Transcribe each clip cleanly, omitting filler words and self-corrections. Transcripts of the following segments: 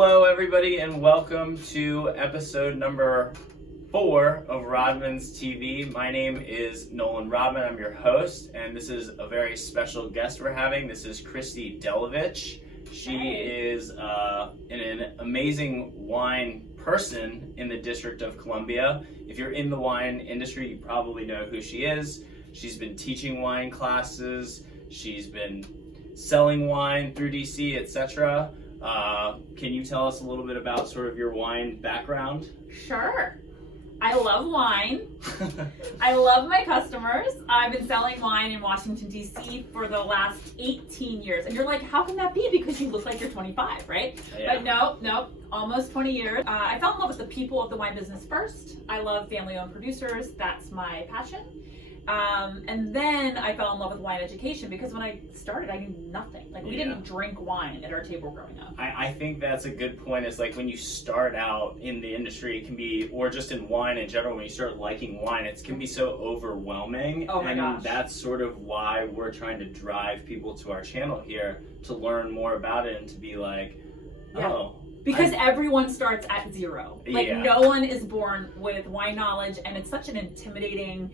Hello, everybody, and welcome to episode number 4 of Rodman's TV. My name is Nolan Rodman. I'm your host, and this is a very special guest we're having. This is Kristi Delovitch. She is an amazing wine person in the District of Columbia. If you're in the wine industry, you probably know who she is. She's been teaching wine classes. She's been selling wine through DC, etc. Can you tell us a little bit about sort of your wine background? Sure. I love wine. I love my customers. I've been selling wine in Washington, D.C. for the last 18 years. And you're like, how can that be? Because you look like you're 25, right? Yeah. But no, almost 20 years. I fell in love with the people of the wine business first. I love family-owned producers. That's my passion. And then I fell in love with wine education because when I started, I knew nothing. Like, we didn't drink wine at our table growing up. I think that's a good point. Is like when you start out in the industry, it can be, or just in wine in general, when you start liking wine, it can be so overwhelming. Oh my gosh. That's sort of why we're trying to drive people to our channel here to learn more about it and to be like, oh. Because everyone starts at zero. Like, no one is born with wine knowledge, and it's such an intimidating,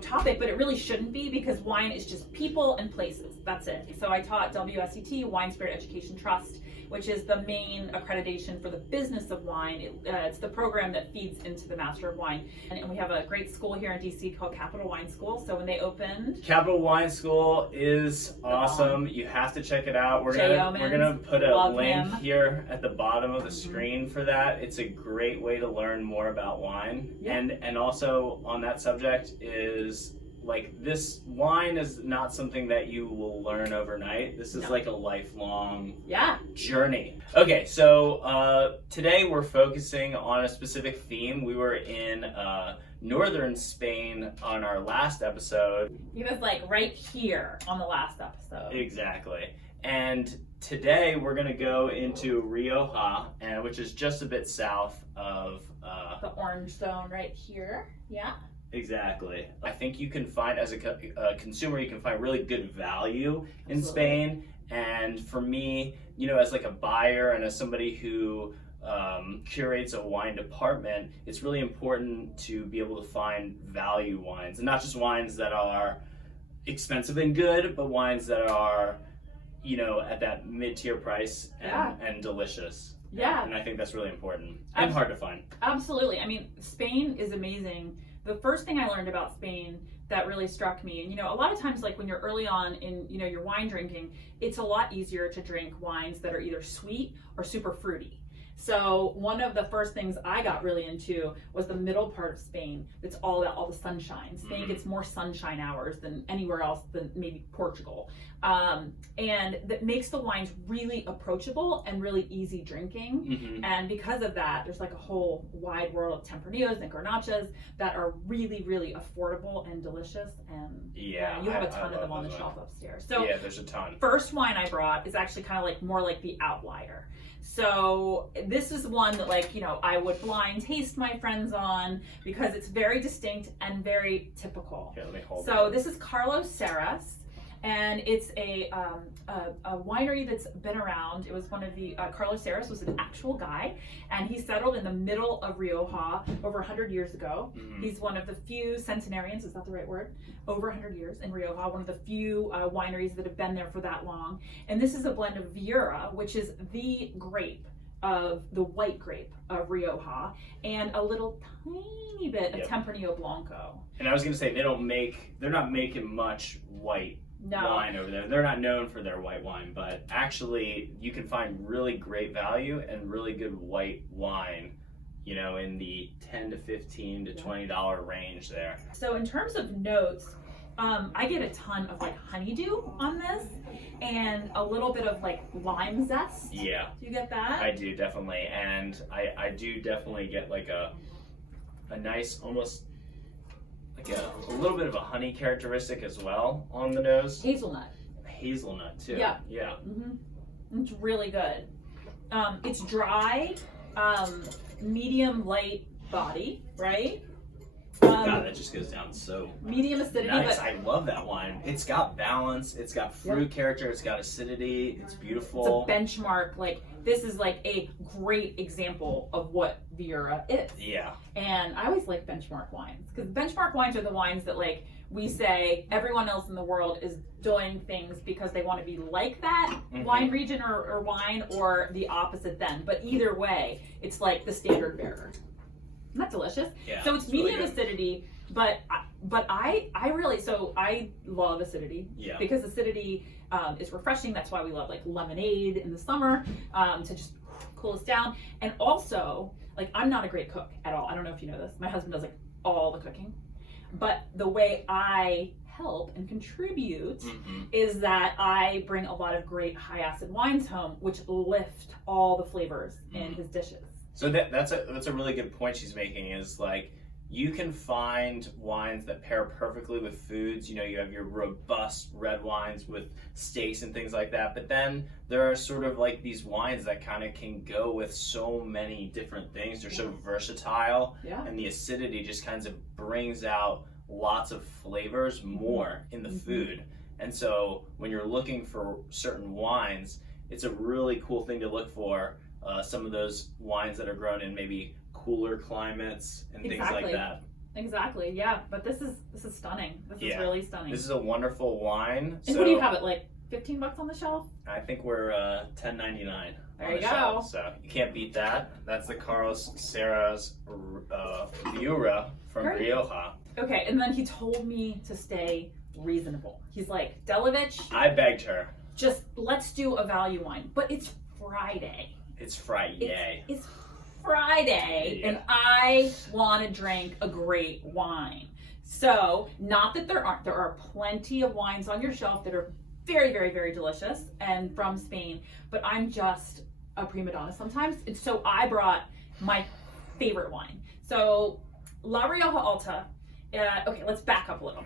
topic, but it really shouldn't be, because wine is just people and places. That's it. So I taught WSET, Wine Spirit Education Trust, which is the main accreditation for the business of wine. It's the program that feeds into the Master of Wine. And we have a great school here in DC called Capital Wine School. So when they opened... Capital Wine School is awesome. You have to check it out. We're gonna put a link here at the bottom of the screen for that. It's a great way to learn more about wine. Yeah. And also on that subject is... like, this wine is not something that you will learn overnight. This is like a lifelong journey. Okay, so today we're focusing on a specific theme. We were in northern Spain on our last episode. He was like right here on the last episode. Exactly. And today we're going to go into Rioja, which is just a bit south of... the orange zone right here. Yeah. Exactly. I think you can find, as a consumer, you can find really good value in Spain. And for me, as like a buyer and as somebody who curates a wine department, it's really important to be able to find value wines. And not just wines that are expensive and good, but wines that are, at that mid-tier price and delicious. Yeah. And I think that's really important and hard to find. Absolutely. I mean, Spain is amazing. The first thing I learned about Spain that really struck me, and a lot of times, like when you're early on in your wine drinking, it's a lot easier to drink wines that are either sweet or super fruity. So one of the first things I got really into was the middle part of Spain. It's all about all the sunshine. Spain gets more sunshine hours than anywhere else, than maybe Portugal. And that makes the wines really approachable and really easy drinking. And because of that, there's like a whole wide world of Tempranillos and Garnachas that are really, really affordable and delicious. And you have a ton of them on the shelf upstairs. So there's a ton. First wine I brought is actually kind of like more like the outlier. So this is one that I would blind taste my friends on because it's very distinct and very typical. Let me hold it. This is Carlos Serras, and it's a winery that's been around. It was one of the, Carlos Serras was an actual guy, and he settled in the middle of Rioja over 100 years ago. He's one of the few centenarians, is that the right word? Over 100 years in Rioja, one of the few wineries that have been there for that long. And this is a blend of Viura, which is the grape of the white grape of Rioja, and a little tiny bit of Tempranillo Blanco. And I was going to say, they're not making much white wine over there. They're not known for their white wine, but actually you can find really great value and really good white wine, in the $10 to $15 to $20 range there. So in terms of notes, I get a ton of honeydew on this, and a little bit of lime zest. Yeah. Do you get that? I do, definitely. And I do definitely get a nice, almost a little bit of a honey characteristic as well on the nose. Hazelnut too. Yeah. Yeah. It's really good. It's dry, medium light body, right? God, that just goes down so medium acidity. nice. But I love that wine. It's got balance. It's got fruit character. It's got acidity. It's beautiful. It's a benchmark. Like, this is like a great example of what Rioja is. Yeah. And I always like benchmark wines, because benchmark wines are the wines that, like, we say everyone else in the world is doing things because they want to be like that wine region or wine, or the opposite then. But either way, it's like the standard bearer. Isn't that delicious? Yeah, so it's medium really acidity, but I really, so I love acidity. Yeah. Because acidity is refreshing. That's why we love, like, lemonade in the summer to just cool us down. And also, like, I'm not a great cook at all. I don't know if you know this. My husband does, like, all the cooking. But the way I help and contribute is that I bring a lot of great high acid wines home, which lift all the flavors in his dishes. So that's a really good point she's making, is like, you can find wines that pair perfectly with foods. You know, you have your robust red wines with steaks and things like that, but then there are sort of like these wines that kind of can go with so many different things. They're so versatile, and the acidity just kind of brings out lots of flavors more in the food. And so when you're looking for certain wines, it's a really cool thing to look for. Some of those wines that are grown in maybe cooler climates and things like that. Exactly, yeah. But this is stunning. This is really stunning. This is a wonderful wine. And what do you have it, like $15 on the shelf? I think we're $10.99 there you go. shelf, so you can't beat that. That's the Carlos Serra's Rioja from Rioja. Okay, and then he told me to stay reasonable. He's like, Delovitch, I begged her. Just let's do a value wine. But it's Friday. It's Friday. It's Friday, and I want to drink a great wine. So, not that there are plenty of wines on your shelf that are very, very, very delicious and from Spain, but I'm just a prima donna sometimes. And so I brought my favorite wine. So, La Rioja Alta. Okay, let's back up a little.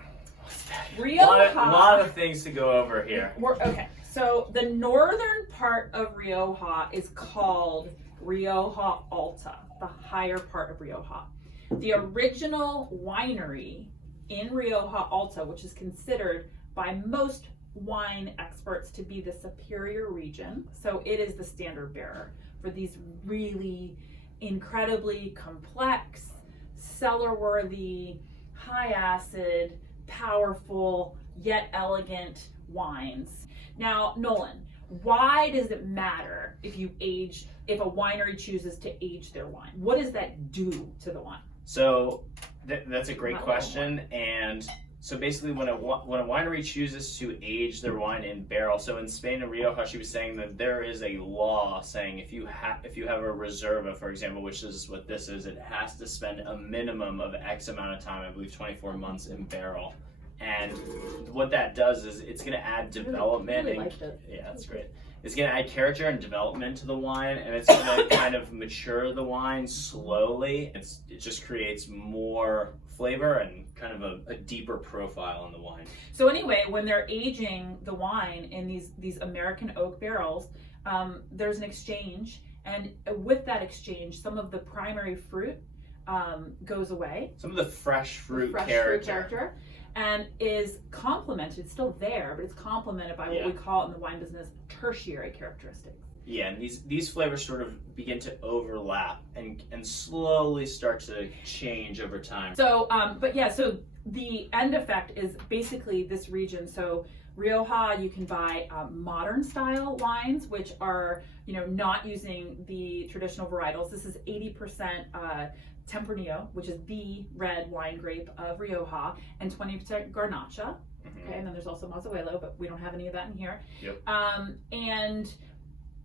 Rioja. A lot of things to go over here. Okay, so the northern part of Rioja is called Rioja Alta, the higher part of Rioja. The original winery in Rioja Alta, which is considered by most wine experts to be the superior region, so it is the standard bearer for these really incredibly complex, cellar-worthy, high acid, powerful, yet elegant wines. Now, Nolan, why does it matter if a winery chooses to age their wine? What does that do to the wine? So that's a great question. And so basically when a winery chooses to age their wine in barrel, so in Spain and Rioja, she was saying that there is a law saying if you have a Reserva, for example, which is what this is, it has to spend a minimum of X amount of time, I believe 24 months in barrel. And what that does is it's going to add development. Yeah, that's great. It's going to add character and development to the wine, and it's going to kind of mature the wine slowly. It just creates more flavor and kind of a deeper profile in the wine. So anyway, when they're aging the wine in these American oak barrels, there's an exchange, and with that exchange, some of the primary fruit goes away. Some of the fresh fruit character. And is complemented, it's still there, but it's complemented by what we call in the wine business tertiary characteristics. Yeah, and these flavors sort of begin to overlap and slowly start to change over time. So, so the end effect is basically this region. So Rioja, you can buy modern style wines, which are, not using the traditional varietals. This is 80% Tempranillo, which is the red wine grape of Rioja, and 20% Garnacha. Okay, and then there's also Mozzuelo, but we don't have any of that in here. Yep. And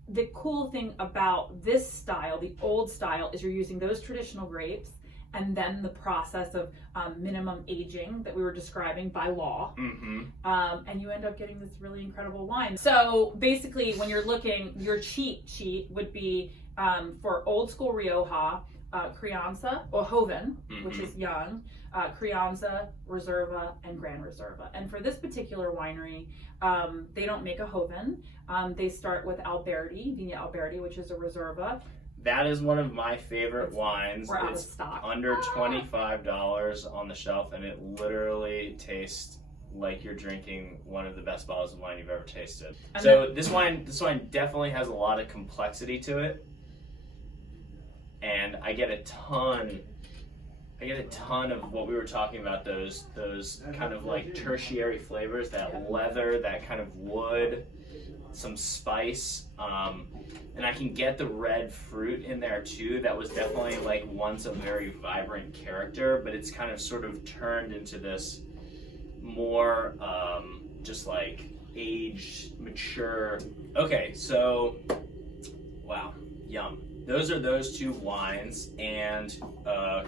the cool thing about this style, the old style, is you're using those traditional grapes, and then the process of minimum aging that we were describing by law, and you end up getting this really incredible wine. So basically, when you're looking, your cheat sheet would be for old school Rioja, Crianza, or Joven, which is young, Crianza, Reserva, and Gran Reserva. And for this particular winery, they don't make a Joven. They start with Alberti, Vigna Alberti, which is a Reserva. that is one of my favorite wines. We're out of It's stock. under $25 on the shelf, and it literally tastes like you're drinking one of the best bottles of wine you've ever tasted. And So then- this wine definitely has a lot of complexity to it, and I get a ton of what we were talking about, those kind of like tertiary flavors, that leather, that kind of wood, some spice, and I can get the red fruit in there too. That was definitely like once a very vibrant character, but it's kind of sort of turned into this more just like aged, mature. Okay, so wow, yum. Those are those two wines, and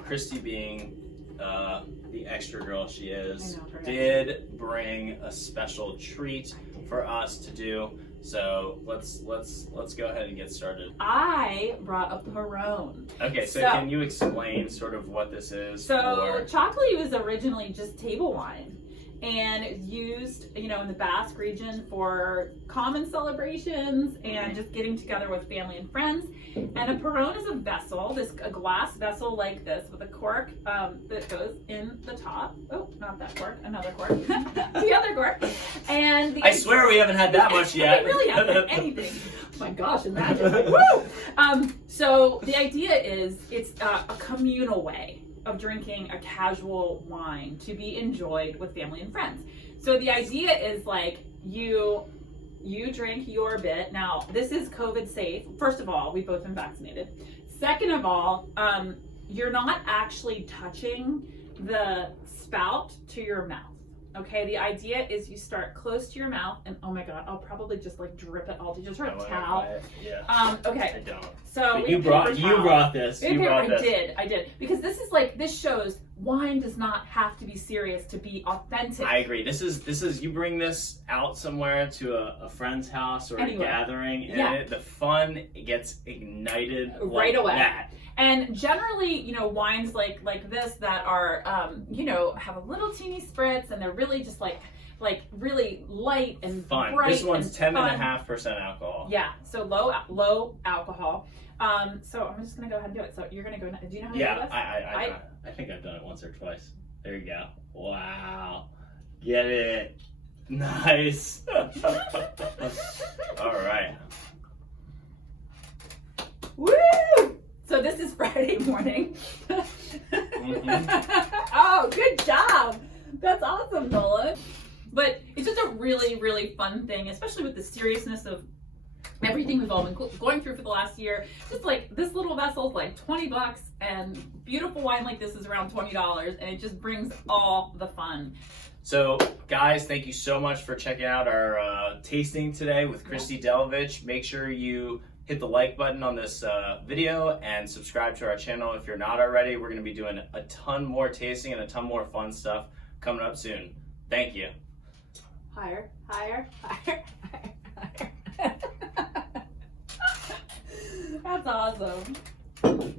Kristi, being the extra girl she is, did bring a special treat for us to do. So let's go ahead and get started. I brought a Perone. Okay, so can you explain sort of what this is? So chocolate was originally just table wine, and it's used, in the Basque region for common celebrations and just getting together with family and friends. And a Perone is a vessel, a glass vessel like this with a cork that goes in the top. Oh, not that cork, another cork, the other cork. And I swear we haven't had that much yet. We really haven't had anything. Oh my gosh, imagine! Like, woo! So the idea is it's a communal way of drinking a casual wine to be enjoyed with family and friends. So the idea is like you drink your bit. Now, this is COVID safe. First of all, we've both been vaccinated. Second of all, you're not actually touching the spout to your mouth. Okay, the idea is you start close to your mouth, and oh my god, I'll probably just like drip it all to just a towel. Yeah. Okay. I don't. So but you brought this. I did. Because this shows wine does not have to be serious to be authentic. I agree. This is you bring this out somewhere to a friend's house or Anywhere. a gathering, and the fun gets ignited right like away. that. And generally, wines like this that are have a little teeny spritz, and they're really just like really light and fun. bright. This one's and 10.5% alcohol. Yeah, so low alcohol. So I'm just gonna go ahead and do it. So you're gonna go. Do you know how to do this? I think I've done it once or twice. There you go. Wow. Get it. Nice. All right. Woo! So this is Friday morning. Mm-hmm. Oh, good job. That's awesome, Nolan. But it's just a really, really fun thing, especially with the seriousness of everything we've all been going through for the last year. Just like this little vessel is like $20, and beautiful wine like this is around $20, and it just brings all the fun. So, guys, thank you so much for checking out our tasting today with Kristi Delovitch. Make sure you hit the like button on this video and subscribe to our channel if you're not already. We're going to be doing a ton more tasting and a ton more fun stuff coming up soon. Thank you. Higher, higher, higher, higher, higher. That's awesome.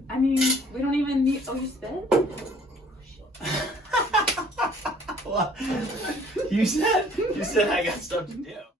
I mean, we don't even need. Oh, you spit? Well, you said I got stuff to do.